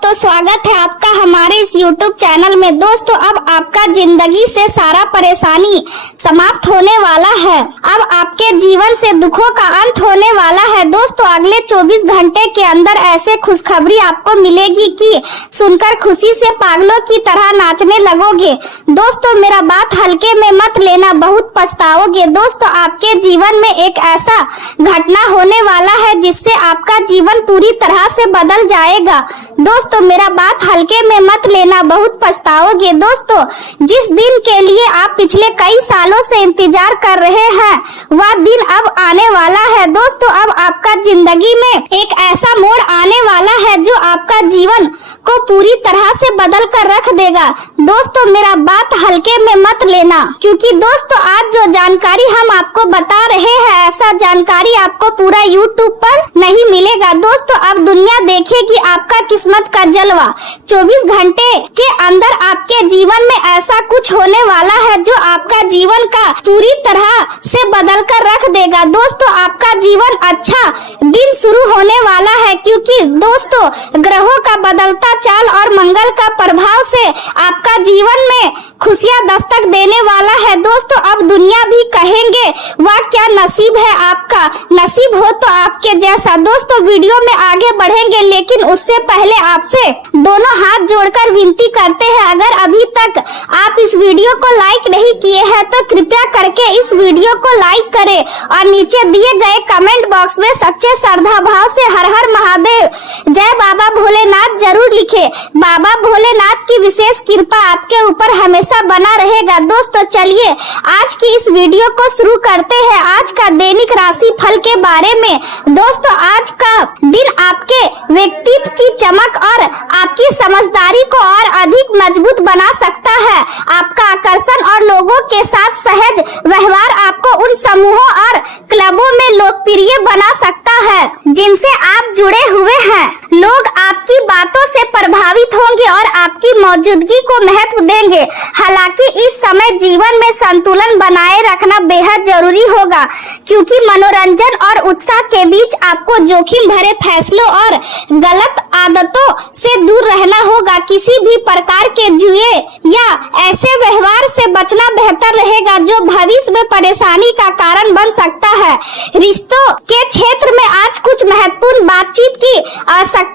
दोस्तों, स्वागत है आपका हमारे इस YouTube चैनल में। दोस्तों, अब आपका जिंदगी से सारा परेशानी समाप्त होने वाला है। अब आपके जीवन से दुखों का अंत होने वाला है। दोस्तों, अगले 24 घंटे के अंदर ऐसे खुशखबरी आपको मिलेगी कि सुनकर खुशी से पागलों की तरह नाचने लगोगे। दोस्तों, मेरा बात हल्के में मत लेना, बहुत पछताओगे। दोस्तों, आपके जीवन में एक ऐसा घटना होने वाला है जिससे आपका जीवन पूरी तरह से बदल जाएगा। दोस्तों, मेरा बात हल्के में मत लेना, बहुत पछताओगे। दोस्तों, जिस दिन के लिए आप पिछले कई सालों से इंतजार कर रहे हैं वह दिन अब आने वाला है। दोस्तों, अब आपका जिंदगी में एक ऐसा मोड़ आने वाला है जो आपका जीवन को पूरी तरह से बदल कर रख देगा। दोस्तों, मेरा बात हल्के में मत लेना, क्योंकि दोस्तों आज जो जानकारी हम आपको बता रहे हैं ऐसा जानकारी आपको पूरा YouTube पर नहीं मिलेगा। दोस्तों, अब दुनिया देखेगी आपका किस्मत का जलवा। 24 घंटे के अंदर आपके जीवन में ऐसा कुछ होने वाला है जो आपका जीवन का पूरी तरह से बदल कर रख देगा। दोस्तों, आपका जीवन अच्छा दिन शुरू होने वाला है, क्योंकि दोस्तों ग्रहों का बदलता चाल और मंगल का प्रभाव से आपका जीवन में खुशियां दस्तक देने वाला है। दोस्तों, अब दुनिया भी कहेंगे वाह क्या नसीब है आपका, नसीब हो तो आपके जैसा। दोस्तों, वीडियो में आगे बढ़ेंगे, लेकिन उससे पहले आपसे दोनों हाथ जोड़कर विनती करते हैं, अगर अभी तक आप इस वीडियो को लाइक नहीं किए हैं तो कृपया करके इस वीडियो को लाइक करें और नीचे दिए गए कमेंट बॉक्स में सच्चे श्रद्धा भाव से हर हर महादेव, जय बाबा भोलेनाथ जरूर लिखे। बाबा भोलेनाथ की विशेष कृपा आपके ऊपर हमेशा बना रहेगा। दोस्तों, चलिए आज की इस वीडियो को शुरू करते हैं आज का दैनिक राशि फल के बारे में। दोस्तों, आज का दिन आपके व्यक्तित्व की चमक और आपकी समझदारी को और अधिक मजबूत बना सकता है। आपका आकर्षण और लोगों के साथ सहज व्यवहार आपको उन समूहों और क्लबों में लोकप्रिय बना सकता है जिनसे आप जुड़े हुए हैं। लोग आपकी बातों से प्रभावित होंगे और आपकी मौजूदगी को महत्व देंगे। हालांकि इस समय जीवन में संतुलन बनाए रखना बेहद जरूरी होगा, क्योंकि मनोरंजन और उत्साह के बीच आपको जोखिम भरे फैसलों और गलत आदतों से दूर रहना होगा। किसी भी प्रकार के जुए या ऐसे व्यवहार से बचना बेहतर रहेगा जो भविष्य में परेशानी का कारण बन सकता है। रिश्तों के क्षेत्र में आज कुछ महत्वपूर्ण बातचीत की आवश्यकता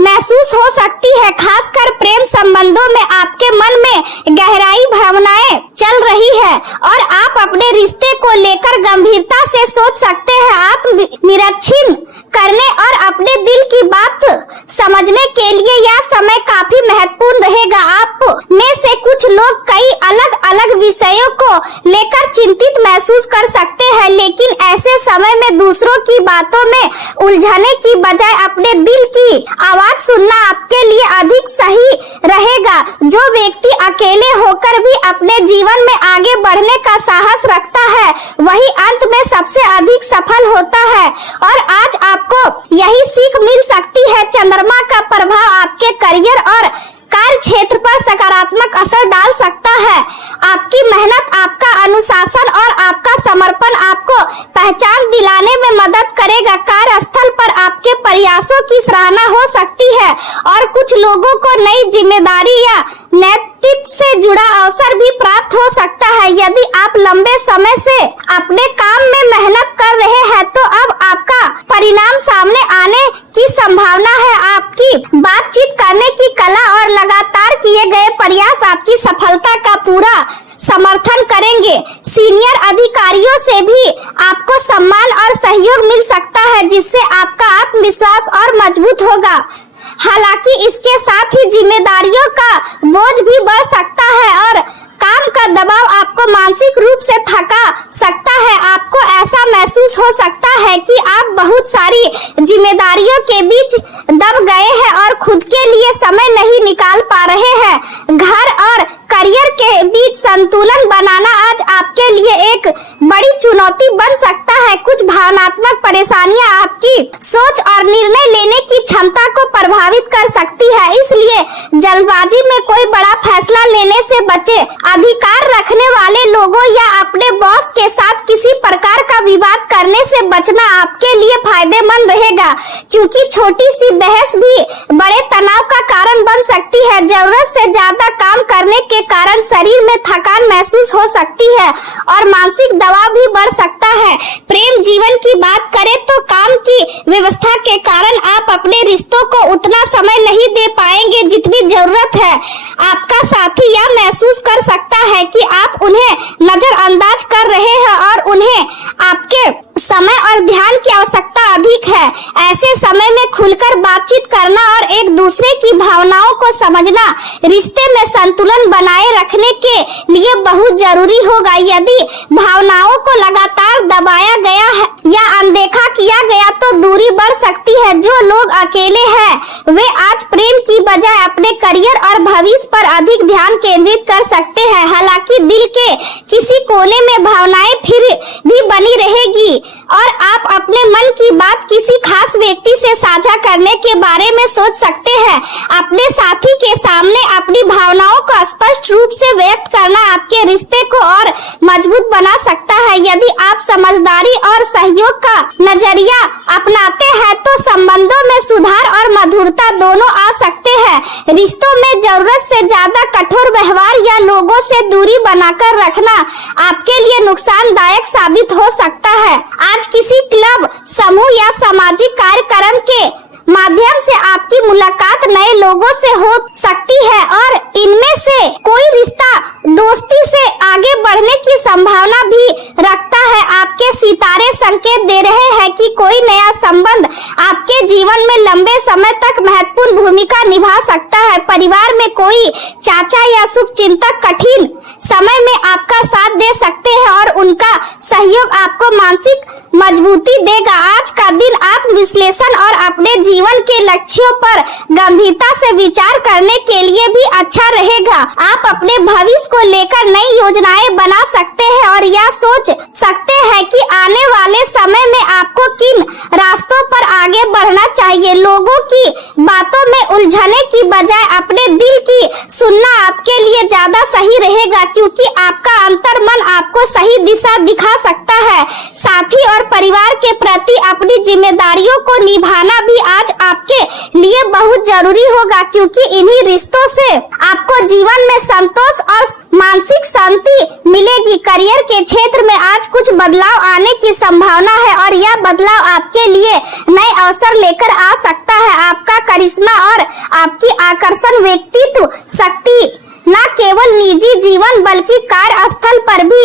महसूस हो सकती है, खासकर प्रेम संबंधों में आपके मन में गहराई भावनाएं चल रही है और आप अपने रिश्ते को लेकर गंभीरता से सोच सकते हैं। आत्मनिरीक्षण करने और अपने दिल की बात समझने के लिए यह समय काफी महत्वपूर्ण रहेगा। आप में से कुछ लोग कई अलग अलग विषयों को लेकर चिंतित महसूस कर सकते हैं, लेकिन ऐसे समय में दूसरों की बातों में उलझने की बजाय अपने दिल की आवाज सुनना आपके लिए अधिक सही रहेगा। जो व्यक्ति अकेले होकर भी अपने जीवन में आगे बढ़ने का साहस रखता है वही अंत में सबसे अधिक सफल होता है। और आज आपको यही सीख मिल सकती है। चंद्रमा का प्रभाव आपके करियर और कार्य क्षेत्र पर सकारात्मक असर डाल सकता है। आपकी मेहनत, आपका अनुशासन और आपका समर्पण आपको पहचान दिलाने में मदद करेगा। कार्यस्थल पर आपके प्रयासों की सराहना हो सकती है और कुछ लोगों को नई जिम्मेदारी या नेतृत्व से जुड़ा अवसर भी प्राप्त हो सकता है। यदि आप लंबे समय से अपने काम में मेहनत कर रहे हैं तो अब आपका परिणाम सामने आने की संभावना है। आपकी बातचीत करने की कला और लगातार किए गए प्रयास आपकी सफलता का पूरा समर्थन करेंगे। सीनियर अधिकारियों से भी आपको सम्मान और सहयोग मिल सकता है, जिससे आपका आत्मविश्वास और मजबूत होगा। हालांकि इसके साथ ही जिम्मेदारियों का बोझ भी बढ़ सकता है और काम का दबाव आपको मानसिक रूप से थका सकता है। आपको ऐसा महसूस हो सकता है कि आप बहुत सारी जिम्मेदारियों के बीच दब गए हैं और खुद के लिए समय नहीं निकाल पा रहे हैं। घर और करियर के बीच संतुलन बनाना आज आपके लिए एक बड़ी चुनौती बन सकता है। कुछ भावनात्मक परेशानियां आपकी सोच और निर्णय लेने की क्षमता को प्रभावित कर सकती है, इसलिए जल्दबाजी में कोई बड़ा फैसला लेने से बचे। अधिकार रखने वाले लोगों या अपने बॉस के साथ किसी प्रकार का विवाद करने से बचना आपके लिए फायदेमंद रहेगा, क्योंकि छोटी सी बहस भी बड़े तनाव का बन सकती है। जरूरत से ज्यादा काम करने के कारण शरीर में थकान महसूस हो सकती है और मानसिक दबाव भी बढ़ सकता है। प्रेम जीवन की बात करें तो काम की व्यवस्था के कारण आप अपने रिश्तों को उतना समय नहीं दे पाएंगे जितनी जरूरत है। आपका साथी यह महसूस कर सकता है कि आप उन्हें नजरअंदाज कर रहे हैं और उन्हें आपके समय और ध्यान की आवश्यकता अधिक है। ऐसे समय में खुलकर बातचीत करना और एक दूसरे की भावनाओं को समझना रिश्ते में संतुलन बनाए रखने के लिए बहुत जरूरी होगा। यदि भावनाओं को लगातार दबाया गया है या अनदेखा किया गया तो दूरी बढ़ सकती है। जो लोग अकेले हैं वे आज प्रेम की बजाय अपने करियर और भविष्य पर अधिक ध्यान केंद्रित कर सकते हैं। हालांकि दिल के किसी कोने में भावनाएं फिर भी बनी रहेगी और आप अपने मन की बात किसी खास व्यक्ति से साझा करने के बारे में सोच सकते हैं। अपने साथी के सामने अपनी भावनाओं को स्पष्ट रूप से व्यक्त करना आपके रिश्ते को और मजबूत बना सकता है। यदि आप समझदारी और सहयोग का नजरिया अपनाते हैं तो संबंधों में सुधार और मधुरता दोनों आ सकते हैं। रिश्तों में जरूरत से ज्यादा कठोर व्यवहार या लोगों से दूरी बनाकर रखना आपके लिए नुकसानदायक साबित हो सकता है। आज किसी क्लब, समूह या सामाजिक कार्यक्रम के माध्यम से आपकी मुलाकात नए लोगों से हो सकती है और इनमें से कोई रिश्ता दोस्ती से आगे बढ़ने की संभावना भी रखता है। आपके सितारे संकेत दे रहे हैं कि कोई नया संबंध आपके जीवन में लंबे समय तक महत्वपूर्ण भूमिका निभा सकता है। परिवार में कोई चाचा या शुभचिंतक कठिन समय में आपका साथ दे सकते हैं और उनका सहयोग आपको मानसिक मजबूती देगा। आज का दिन आत्मविश्लेषण और अपने जीवन के लक्ष्यों पर गंभीरता से विचार करने के लिए भी अच्छा रहेगा। आप अपने भविष्य को लेकर नई योजनाएं बना सकते हैं और यह सोच सकते हैं कि आने वाले समय में आपको किन रास्तों पर आगे बढ़ना चाहिए। लोगों की बातों में उलझने की बजाय अपने दिल की सुनना आपके लिए ज्यादा सही रहेगा, क्योंकि आपका अंतर्मन आपको सही दिशा दिखा सकता है। साथी और परिवार के प्रति अपनी जिम्मेदारियों को निभाना भी आज आपके लिए बहुत जरूरी होगा, क्योंकि इन्हीं रिश्तों से आपको जीवन में संतोष और मानसिक शांति मिलेगी। करियर के क्षेत्र में आज कुछ बदलाव आने की संभावना है और यह बदलाव आपके लिए नए अवसर लेकर आ सकता है। आपका करिश्मा और आपकी आकर्षण व्यक्तित्व शक्ति न केवल निजी जीवन बल्कि कार्यस्थल पर भी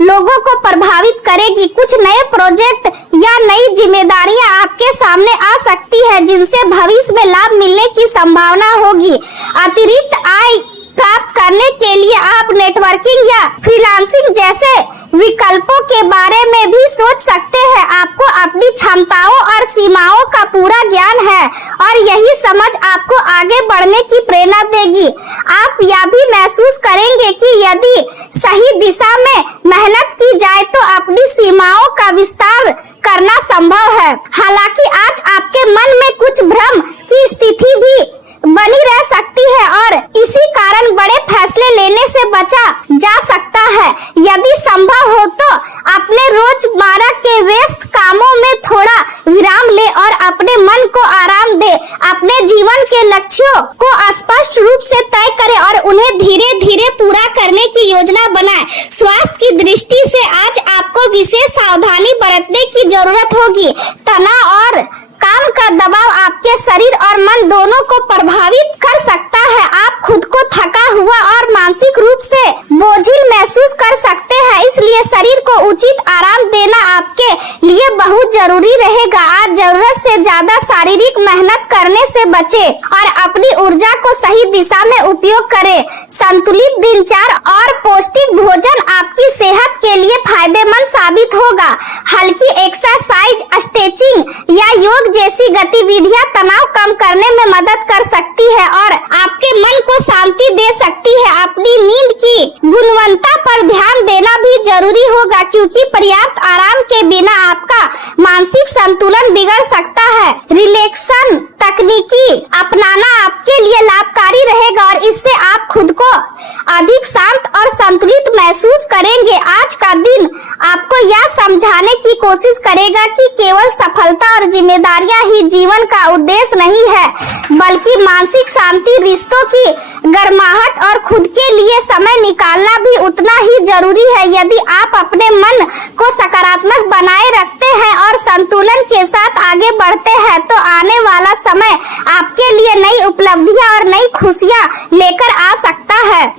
लोगों को प्रभावित करेगी। कुछ नए प्रोजेक्ट या नई जिम्मेदारियां आपके सामने आ सकती है जिनसे भविष्य में लाभ मिलने की संभावना होगी। अतिरिक्त आय प्राप्त करने के लिए आप नेटवर्किंग या फ्रीलांसिंग जैसे विकल्पों के बारे में भी सोच सकते हैं। आपको अपनी क्षमताओं और सीमाओं का पूरा ज्ञान है और यही समझ आपको आगे बढ़ने की प्रेरणा देगी। आप यह भी महसूस करेंगे कि यदि सही दिशा में मेहनत की जाए तो अपनी सीमाओं का विस्तार करना संभव है। हालांकि आज आपके मन में कुछ भ्रम की स्थिति भी बनी रह सकती है और इसी कारण बड़े फैसले लेने से बचा जा सकता है। यदि संभव हो तो अपने रोजमर्रा के व्यस्त कामों में थोड़ा विराम ले और अपने मन को आराम दे। अपने जीवन के लक्ष्यों को स्पष्ट रूप से तय करें और उन्हें धीरे धीरे पूरा करने की योजना बनाएं। स्वास्थ्य की दृष्टि से आज आपको विशेष सावधानी बरतने की जरूरत होगी। तनाव और काम का दबाव आपके शरीर और मन दोनों को प्रभावित कर सकता है। आप खुद को थका हुआ और मानसिक रूप से बोझिल महसूस कर सकते हैं, इसलिए शरीर को उचित आराम देना आपके लिए बहुत जरूरी रहेगा। आज जरूरत से ज्यादा शारीरिक मेहनत करने से बचें और अपनी ऊर्जा को सही दिशा में उपयोग करें। संतुलित दिनचर्या और पौष्टिक भोजन आपकी सेहत के लिए फायदेमंद साबित होगा। हल्की एक्सरसाइज, स्ट्रेचिंग या योग जैसी गतिविधियां तनाव कम करने में मदद कर सकती है और आपके मन को शांति दे सकती है। अपनी नींद की गुणवत्ता पर ध्यान देना भी जरूरी होगा, क्योंकि पर्याप्त आराम के बिना आपका मानसिक संतुलन बिगड़ सकता है। रिलैक्सेशन तकनीकी अपनाना आपके लिए लाभकारी रहेगा और इससे आप खुद को अधिक शांत और संतुलित महसूस करेंगे। आज का दिन आपको यह समझाने की कोशिश करेगा कि केवल सफलता और जिम्मेदारियां ही जीवन का उद्देश्य नहीं है, बल्कि मानसिक शांति, रिश्तों की गर्माहट और खुद के लिए समय निकालना भी उतना ही जरूरी है। यदि आप अपने मन को सकारात्मक बनाए रखते हैं और संतुलन के साथ आगे बढ़ते हैं तो आने वाला समय आपके लिए नई उपलब्धियां और नई खुशियां लेकर आ सकता है।